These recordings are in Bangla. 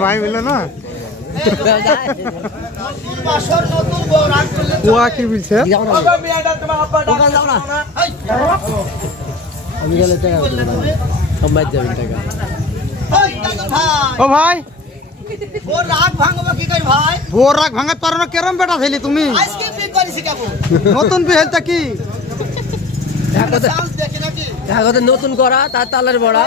ভাই বললো না কি বলছে ও ভাই ভোর রাগ ভাঙাতে পারো না কেরম বেটা ছেলে তুমি নতুন বিহেলটা কি নতুন করা তার তালের বড়া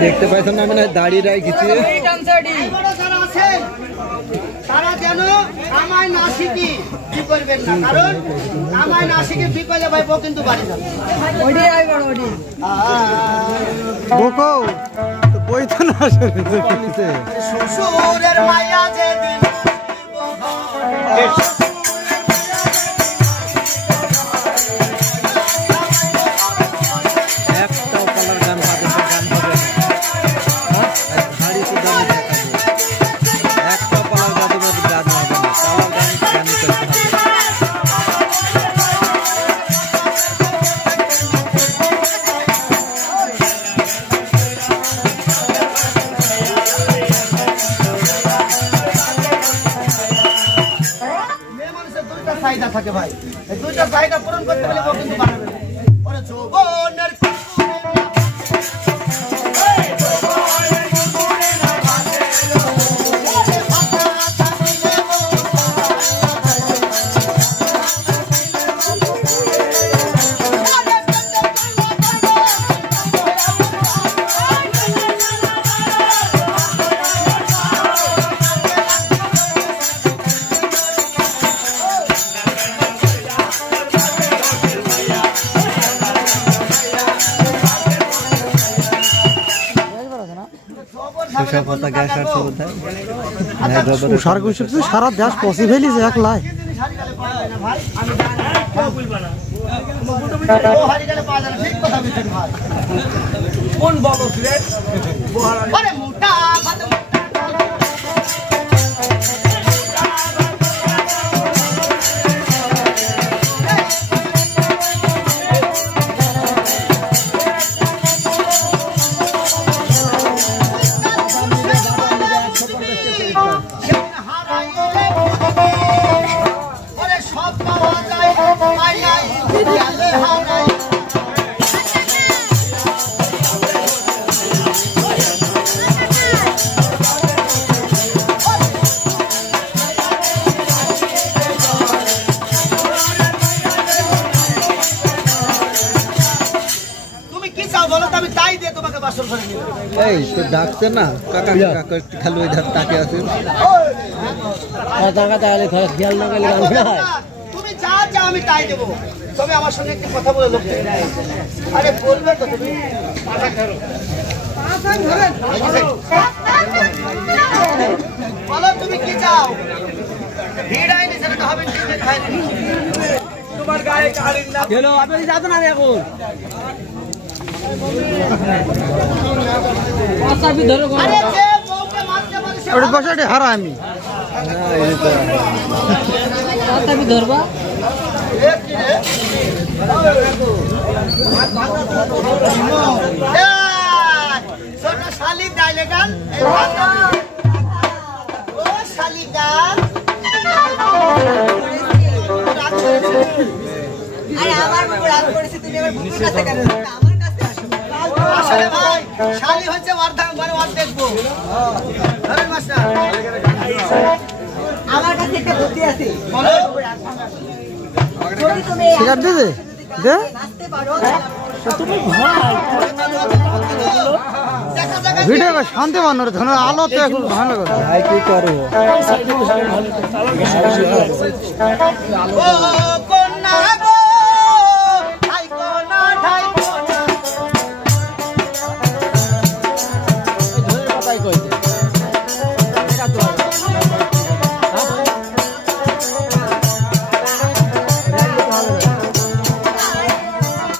দেখতে পাইছো না মানে দাঁড়িয়ে রেখেছি তারা যেন আমায় না শিখি কি করবেন না কারণ আমায় না শিখে কি করলে ভাই বউ কিন্তু বাড়ি যাবে ওডি আই বড় ওডি বকো তো বই তো না শ্বশুরের মায়া যে দিন থাকে ভাই এই দুইটা চাহিদা পূরণ করতে গেলে ও কিন্তু বাড়বে ওরে যৌবনের সারা দেশ পসি ফেলিছে এক লাই কোন বলো মোটা ডাকছে না কাকা কাকা খালি ওই ধার তাকে আছে খেয়াল না গেলে তুমি যা যা আমি তাই দেবো তবে আমার সঙ্গে একটু কথা বলে লোক আরে বলবে তো তুমি বলো তুমি কি চাও ভিড় আইনি সেটা হবে তোমার গায়ে কারিন না চলো আপনি যাবেন না এখন হারা আমি ধরবা শালিক গাইলে গান ও শালিক গান আরে আমার বুক রাগ করেছে তুমি আমার বুকের কাছে কেন আমার কাছে আসো আসলে ভাই শালি হচ্ছে ওয়ার্ধাং মানে ওয়ার দেখবো ধরেন মাস্টার আমার কাছে একটা বুদ্ধি আছে বলো যদি তুমি ঠিক আছে দে দে নাচতে পারো তুমি ভাই ভিডিও কা শান্তি বানর ধন আলো তো এখন ভালো করে ভাই কি করব ও